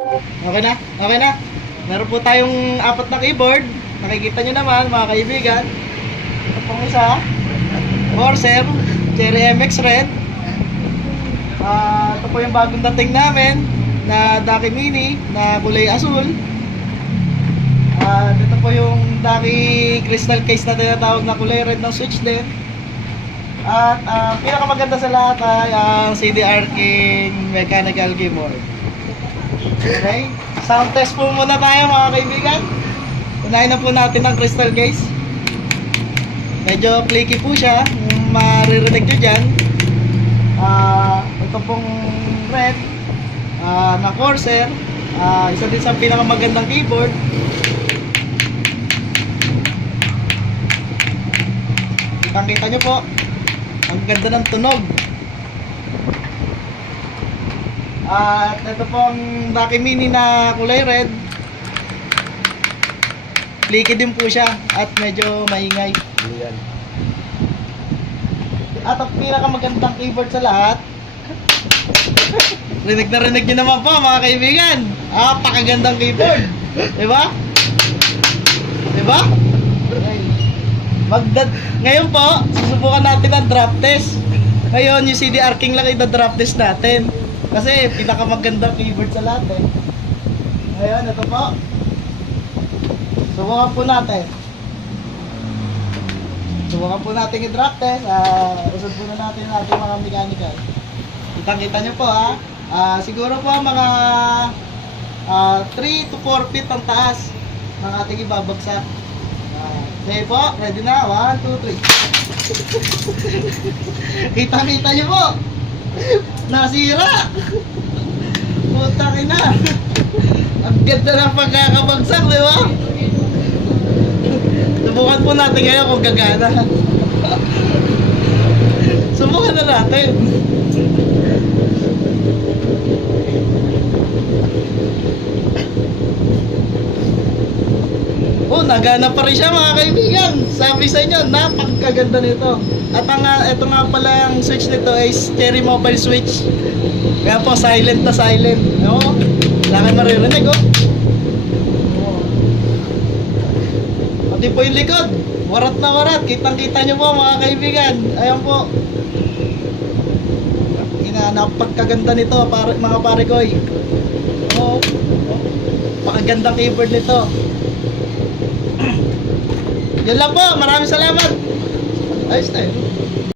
Okay na? Okay na? Meron po tayong apat na keyboard. Nakikita nyo naman mga kaibigan. Ito pong isa. Corsair Cherry MX Red. Ito po yung bagong dating namin na Daki Mini na kulay asul. Ito po yung Daki crystal case na tinatawag na kulay red ng switch din. At pinakamaganda sa lahat ay ang CDR King mechanical keyboard. Okay? Sound test po muna tayo mga kaibigan. Unahin na po natin ang crystal case. Medyo clicky po siya. Kung maririnig nyo dyan. Ito pong red na Corsair. Isa din sa pinakamagandang keyboard. Kita nyo po. Ang ganda ng tunog. At ito po ang Daki Mini na kulay red. Clicky din po siya at medyo maingay. Ayan. At ang pinakamagandang keyboard sa lahat. Rinig na rinig nyo naman po mga kaibigan. Pakagandang keyboard. Diba? Diba? Ngayon po, susubukan natin ang drop test. Ngayon, yung CDR King lang ita-drop test natin. Kasi pinakamagandang keyboard sa lahat eh. Ngayon, ito po. Subukan po natin. Subukan po natin i-drop test. Usod po na natin ang ating mga mechanical. Kitang-kita nyo po ha. Siguro po mga 3 to 4 feet ang taas ng ating ibabagsak. Okay po, ready na? 1, 2, 3. Kita-kita nyo po. Nasira. Putang ina. Ang ganda ng pagkakabagsak, di ba? Subukan po natin ngayon kung gagana. Subukan na natin. Oh, nagana pa rin siya mga kaibigan. Sabi sa inyo, napakaganda nito. At ito nga pala ang switch nito ay Cherry Mobile Switch. Kaya po, silent na silent. No? Wala kayo maririnig, oh. Pati po yung likod. Warat na warat. Kitang-kita nyo po mga kaibigan. Ayan po. Napagkaganda nito, mga pare ko. Oh, pakagandang keyboard nito. Yan lang po. Maraming salamat. Ayos na yun.